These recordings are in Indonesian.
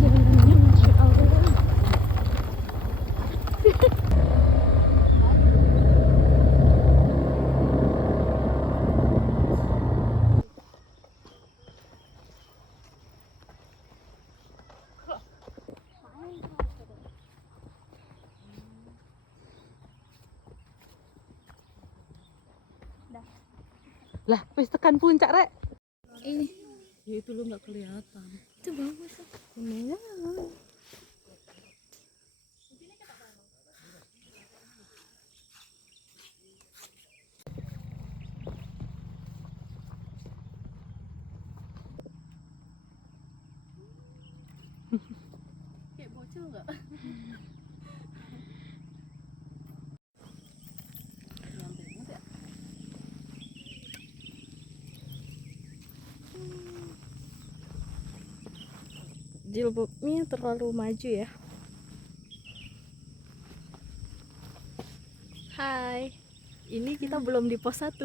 Jalannya Masya Allah. Lah, wis tekan puncak rek. Ini Ya itu lo nggak kelihatan. itu bagus. Gunungnya. Kayak bocil nggak? Jilbabnya terlalu maju ya. Hai, ini kita belum di pos 1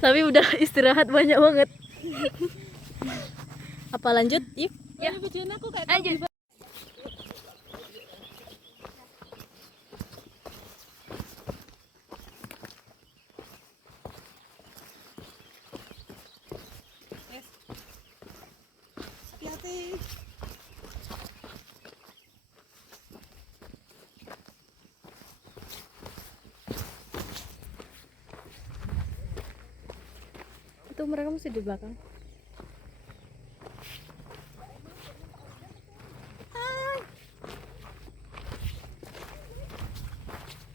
tapi udah istirahat banyak banget. Apa lanjut? Yuk ya. Lanjut. Hati-hati. Itu mereka masih di belakang.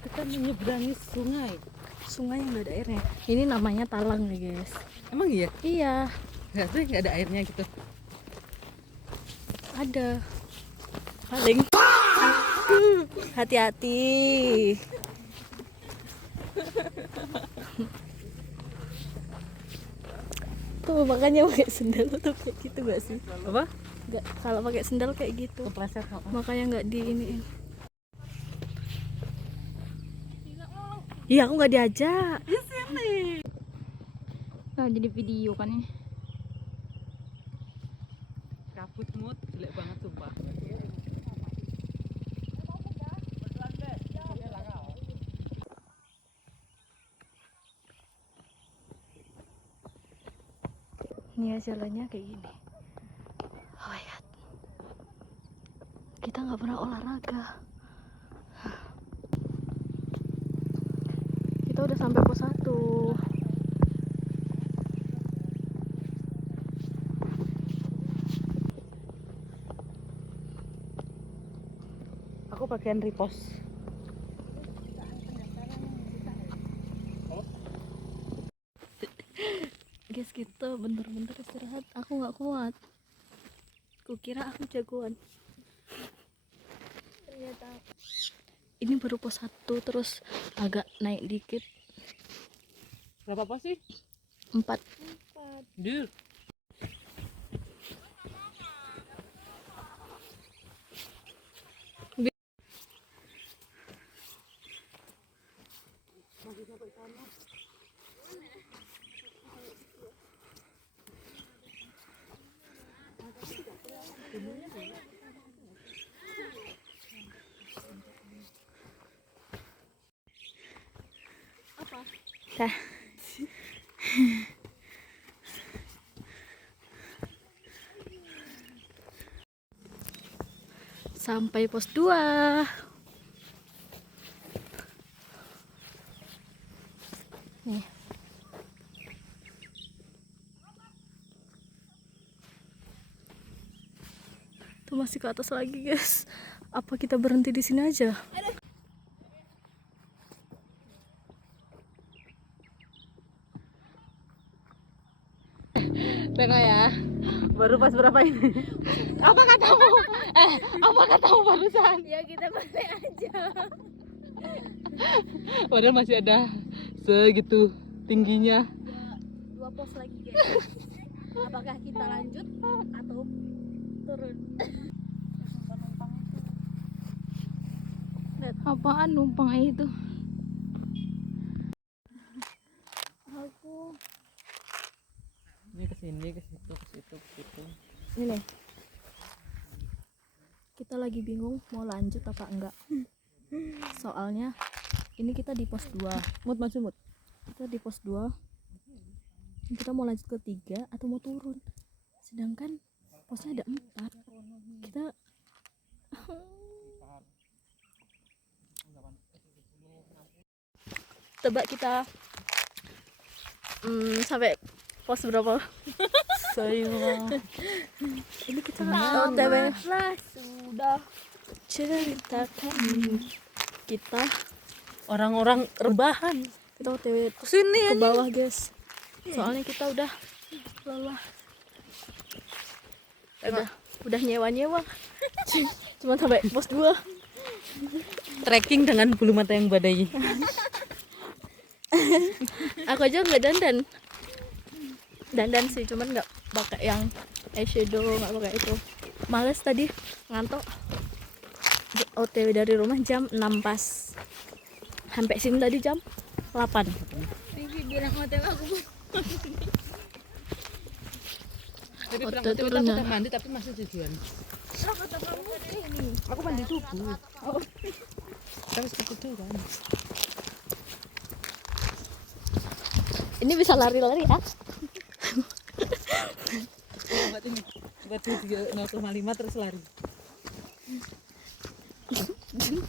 Kita menyeberangi sungai. Sungai yang nggak ada airnya. Ini namanya talang ya guys. Emang iya? Iya, Nggak tuh nggak ada airnya gitu. ada. Paling. Hati-hati. Tuh makanya pakai sendal tuh kayak gitu gak sih? Apa? Nggak, kalau pakai sendal kayak gitu. Kepleset. Makanya nggak di iniin. Iya, aku nggak diajak. Di sini. Nah, jadi video kan ini. Kabut mood jelek banget sumpah. Nih ya, jalannya kayak gini. Oh ya, kita nggak pernah olahraga. Kita udah sampai pos 1. Aku pakaian repost. Guys, kita bener-bener istirahat. Aku nggak kuat. Kukira aku jagoan. Ternyata ini baru pos 1, terus agak naik dikit. Berapa pos sih? 4. Dur. Dah. Sampai pos 2. Nih. Tuh masih ke atas lagi, guys. Apa kita berhenti di sini aja? Tengok ya. Baru pas berapa ini? Apa katamu? Apa katamu barusan? Ya kita balik aja. Padahal masih ada segitu tingginya. 2 pos lagi, guys. Apakah kita lanjut atau turun? Lihat, apaan numpang itu? Aku Ini Sini ke situ ke situ ke situ. Ini nih. Kita lagi bingung mau lanjut apa enggak. Soalnya ini kita di pos 2. Mut. Kita di pos 2. Kita mau lanjut ke 3 atau mau turun. Sedangkan posnya ada 4. Kita tebak kita sampai pos berapa? Saya Ini kita OTW Sudah. ceritakan kita orang-orang rebahan. kita OTW Kesini ke bawah guys, soalnya kita udah lelah, udah nyewa cuma sampai pos 2. Trekking dengan bulu mata yang badai. Aku aja nggak dandan sih, cuman nggak pakai yang eyeshadow, nggak pakai itu, males tadi, ngantuk. OTW dari rumah jam 6 pas, sampai sini tadi jam 8. Vivi bilang OTW aku. Tapi berangkat itu aku udah mandi tapi masih tujuan. Lah kata kamu ini. Aku mandi subuh. Oh. Tapi seperti itu kan. Ini bisa lari-lari ya. Buat ini. Buat 0,5 terus lari.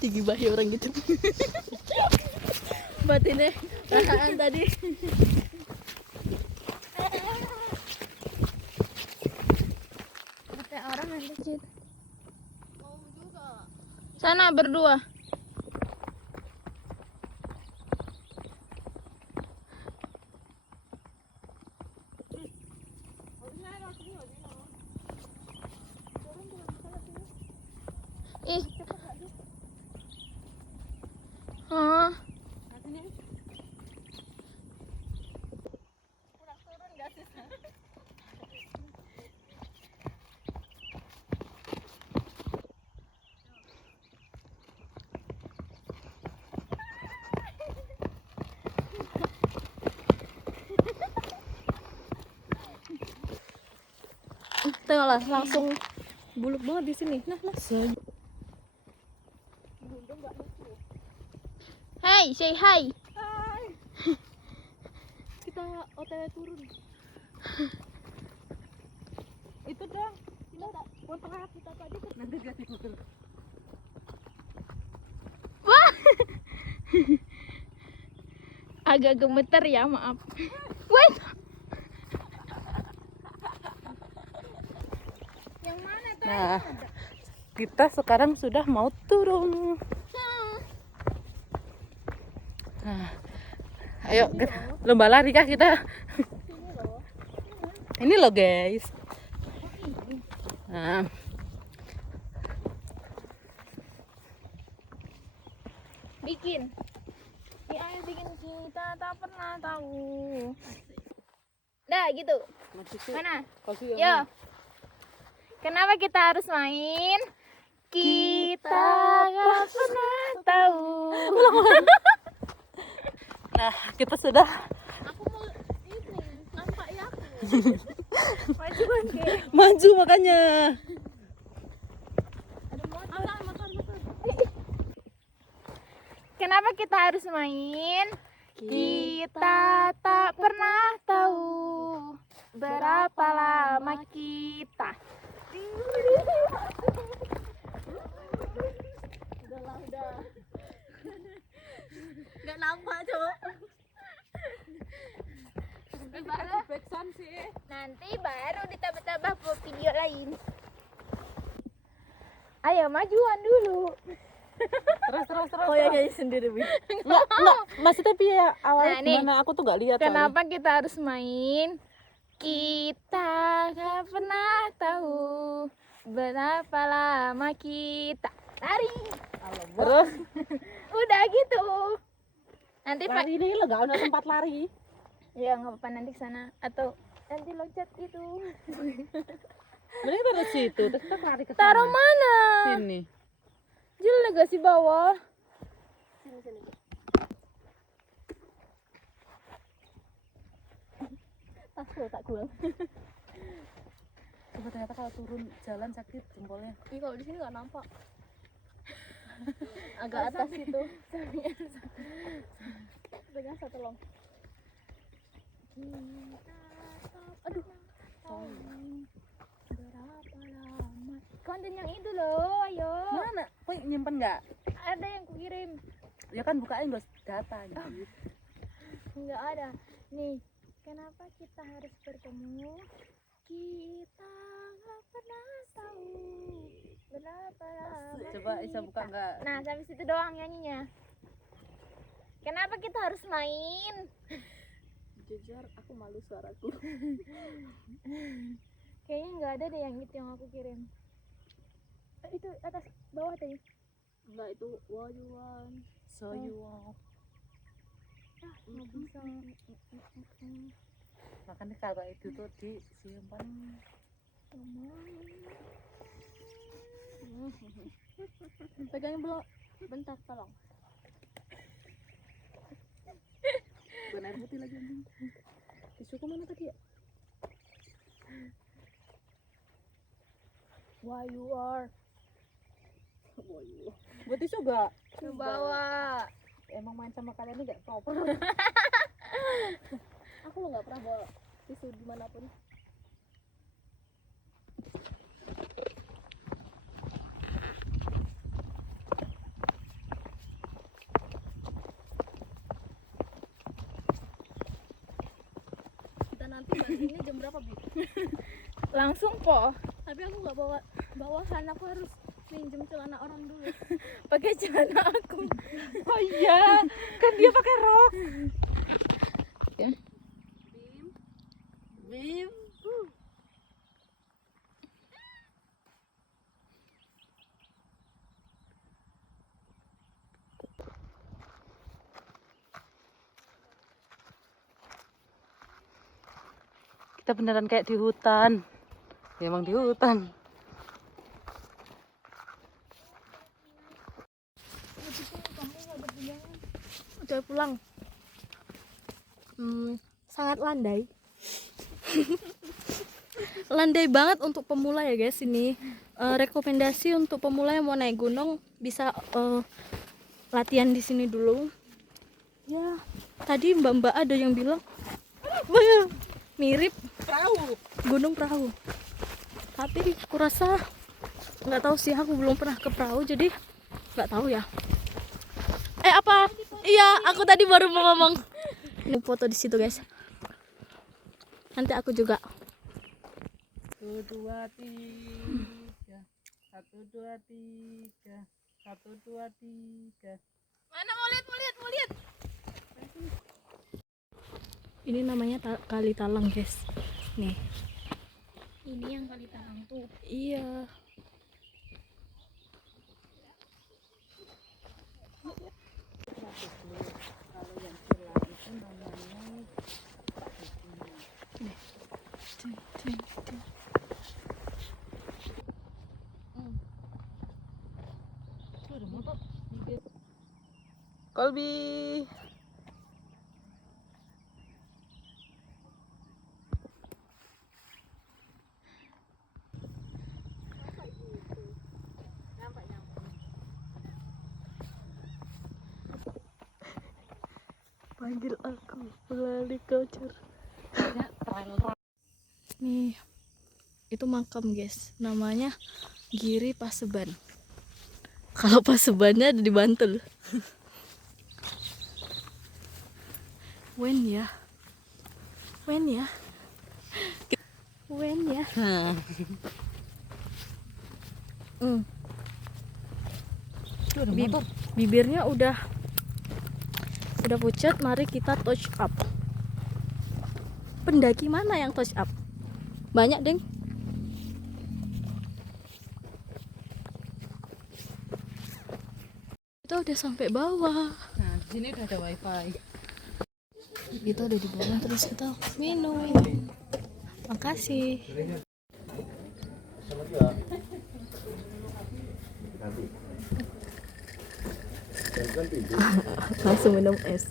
Tinggi bahi orang gitu. Buat ini perasaan tadi. Kata orang nanti Cid. Sana berdua. Ih. Hah? Tengoklah langsung buluk banget di sini. Nah. Hai, say hi. Kita OTW turun. Itu dong. Kita tak kontrak kita tadi ke Nanti kasih Google. Agak gemeter ya, maaf. Wait. Yang mana tuh? Nah, kita sekarang sudah mau turun. Nah, ayo lomba lari kah kita? Ini loh guys. Nah, Bikin. Ayo bikin kita tak pernah tahu. Dah gitu. Mana? Yo. Kenapa kita harus main? Kita gak pernah tahu. Nah, kita sudah aku mau ini nampak ya aku. Maju ke. maju makanya. Ada motor. Kenapa kita harus main? Kita tak pernah tahu berapa lama kita. Udah. Gak nampak coba. Nanti baru ditambah-tambah video lain. Ayo majuan dulu. Terus. Oh ya nyanyi sendiri Bi. Enggak, maksudnya ya awalnya Nah, nih. gimana? Aku tuh gak lihat. Kenapa kita harus main? Kita gak pernah tahu berapa lama kita lari. Terus Udah gitu. Nanti Pak. lari ini lo gak ada tempat lari. Ya nggak apa-apa, nanti ke sana atau nanti loncat itu. Mending taruh situ, terus kita lari ke sana. Taruh mana? Sini. Jelek gak sih bawah? Takut tak cool. Coba ternyata kalau turun jalan sakit jempolnya. Ini kalau di sini nggak nampak. Agak atas itu. Pegang satu long. Aduh. Berapa lama? Konten yang itu loh, ayo. Mana? Kok nyimpen nggak? Ada yang kukirim. Ya kan bukain bos data gitu. Enggak ada. Nih, kenapa kita harus bertemu? Kita nggak pernah tahu berapa lama. Coba Isa buka nggak? Nah, sampai situ doang nyanyinya. Kenapa kita harus main? Jujur, aku malu suaraku. Kayaknya nggak ada deh yang itu yang aku kirim. Itu atas bawah tadi. Enggak, itu what you want. So you want. Nggak bisa. Makanya kalau itu tuh disimpan. Pegangin belum? Bentar, tolong. Bukan air putih lagi anjing. Tisuku mana tadi ya? Why you are? Buat tisu gak? Ke bawah. Emang main sama kalian ini gak proper. Aku lo nggak pernah bawa tisu dimanapun. Kita nanti baliknya jam berapa, Bi? Langsung po. Tapi aku nggak bawa bawahan, aku harus minjem celana orang dulu. Pakai celana aku. Oh iya, kan dia pakai rok. Ya. Bim. Kita beneran kayak di hutan. Ya emang di hutan. Udah pulang. Sangat landai. Landai banget untuk pemula ya guys ini. Rekomendasi untuk pemula yang mau naik gunung bisa latihan di sini dulu. Ya, tadi mbak-mbak ada yang bilang mirip Perahu. gunung perahu. Tapi kurasa nggak tahu sih, aku belum pernah ke perahu jadi nggak tahu ya. Apa? Iya, aku tadi baru mau ngomong. Ini foto di situ guys. Nanti aku juga. 1, 2, 3. 1, 2, 3. 1, 2, 3. Mana mau lihat? Ini namanya Kali Talang guys. Nih. Ini yang kali talang tuh. Iya. Kalau yang silang itu namanya Kolbi. Panggil aku pelali culture. Nih, itu makam guys. Namanya Giri Paseban. Kalau Pasebannya ada di Bantul. When ya? Bibirnya udah pucat, mari kita touch up. Pendaki mana yang touch up? Banyak, Deng. Kita udah sampai bawah. Nah, di sini udah ada wifi. Kita udah di bawah, terus kita minum. Makasih. Langsung minum es.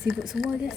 Sibuk semua guys.